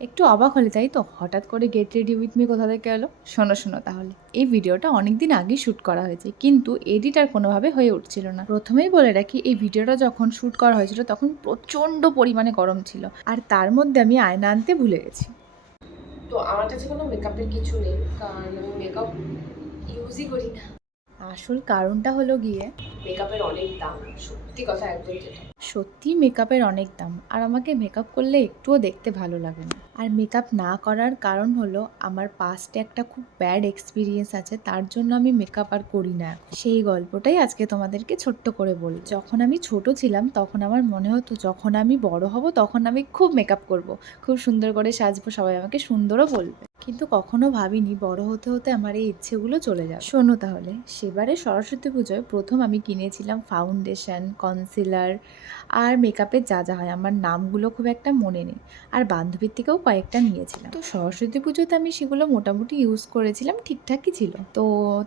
একটু অবাক হলে তাই তো, হঠাৎ করে গেট রেডি উইথ মি কোথা থেকে এলো? শোনো তাহলে। এই ভিডিওটা অনেক দিন আগেই শ্যুট করা হয়েছে, কিন্তু এডিট আর কোনোভাবে হয়ে উঠছিল না। প্রথমেই বলে রাখি, এই ভিডিওটা যখন শ্যুট করা হয়েছিল তখন প্রচণ্ড পরিমাণে গরম ছিল, আর তার মধ্যে আমি আয়না আনতে ভুলে গেছি। তো আমার কাছে কোনো মেকআপের কিছু নেই, কারণ আমি মেকআপ ইউজই করি না। আসল কারণটা হলো গিয়ে, মেকআপের অনেক দাম, সত্যি কথা একদম যেটা। সত্যি মেকআপের অনেক দাম, আর আমাকে মেকআপ করলে একটুও দেখতে ভালো লাগে না। আর মেকআপ না করার কারণ হলো, আমার পাস্টে একটা খুব ব্যাড এক্সপিরিয়েন্স আছে, তার জন্য আমি মেকআপ আর করি না এখন। সেই গল্পটাই আজকে তোমাদেরকে ছোট্ট করে বলি। যখন আমি ছোট ছিলাম তখন আমার মনে হতো, যখন আমি বড় হব তখন আমি খুব মেকআপ করব, খুব সুন্দর করে সাজবো, সবাই আমাকে সুন্দরও বলবে। কিন্তু কখনো ভাবিনি বড় হতে হতে আমার এই ইচ্ছেগুলো চলে যাবে। শোনো তাহলে, সেবারে সরস্বতী পুজোয় প্রথম আমি কিনেছিলাম ফাউন্ডেশন, কনসিলার আর মেকআপের যা হয়, আমার নামগুলো খুব একটা মনে নেই, আর বান্ধবীর থেকেও কয়েকটা নিয়েছিলাম। তো সরস্বতী পুজোতে আমি সেগুলো মোটামুটি ইউজ করেছিলাম, ঠিকঠাকই ছিল। তো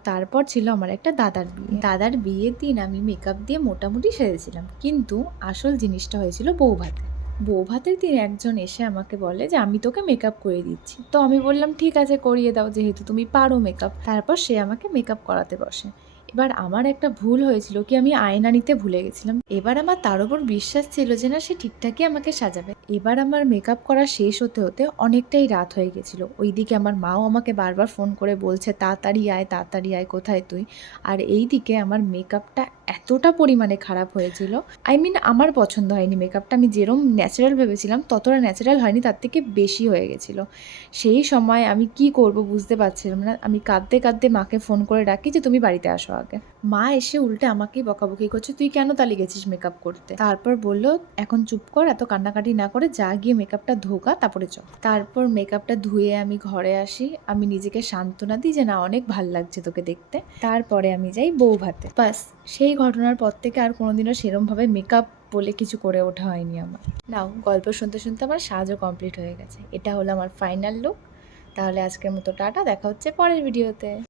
তারপর ছিল আমার একটা দাদার বিয়ে। দাদার বিয়ের দিন আমি মেকআপ দিয়ে মোটামুটি সেরেছিলাম, কিন্তু আসল জিনিসটা হয়েছিল বৌভাতে। বৌভাতের দিন একজন এসে আমাকে বলে যে আমি তোকে মেকআপ করে দিচ্ছি। তো আমি বললাম ঠিক আছে, করিয়ে দাও, যেহেতু তুমি পারো মেকআপ। তারপর সে আমাকে মেকআপ করাতে বসে। এবার আমার একটা ভুল হয়েছিল কি, আমি আয়না নিতে ভুলে গেছিলাম। এবার আমার তার উপর বিশ্বাস ছিল যে না, সে ঠিকঠাকই আমাকে সাজাবে। এবার আমার মেকআপ করা শেষ হতে হতে অনেকটাই রাত হয়ে গেছিলো। ওইদিকে আমার মাও আমাকে বারবার ফোন করে বলছে তাড়াতাড়ি আয়, কোথায় তুই? আর এইদিকে আমার মেকআপটা এতটা পরিমাণে খারাপ হয়েছিল, আমার পছন্দ হয়নি মেকআপটা। আমি যেরম ন্যাচারাল ভেবেছিলাম ততটা ন্যাচারাল হয়নি, তার থেকে বেশি হয়ে গেছিলো। সেই সময় আমি কি করব বুঝতে পারছিলাম না। আমি কাঁদতে কাঁদতে মাকে ফোন করে ডাকি যে তুমি বাড়িতে আসো আগে। মা এসে উল্টে আমাকেই বকাবকি করছে, তুই কেন তালি গেছিস মেকআপ করতে? তারপর বলল, এখন চুপ কর, এত কান্নাকাটি না করে যা গিয়ে মেকআপটা ধোকা, তারপরে চ। তারপর মেকআপটা ধুয়ে আমি ঘরে আসি। আমি নিজেকে সান্ত্বনা দিই যে না, অনেক ভাল লাগছে তোকে দেখতে। তারপরে আমি যাই বৌভাতে। বাস, সেই ঘটনার পর থেকে আর কোনোদিনও সেরমভাবে মেকআপ বলে কিছু করে ওঠা হয়নি আমার। নাও, গল্প শুনতে শুনতে আমার সাজও কমপ্লিট হয়ে গেছে। এটা হলো আমার ফাইনাল লুক। তাহলে আজকের মতো টাটা, দেখা হচ্ছে পরের ভিডিওতে।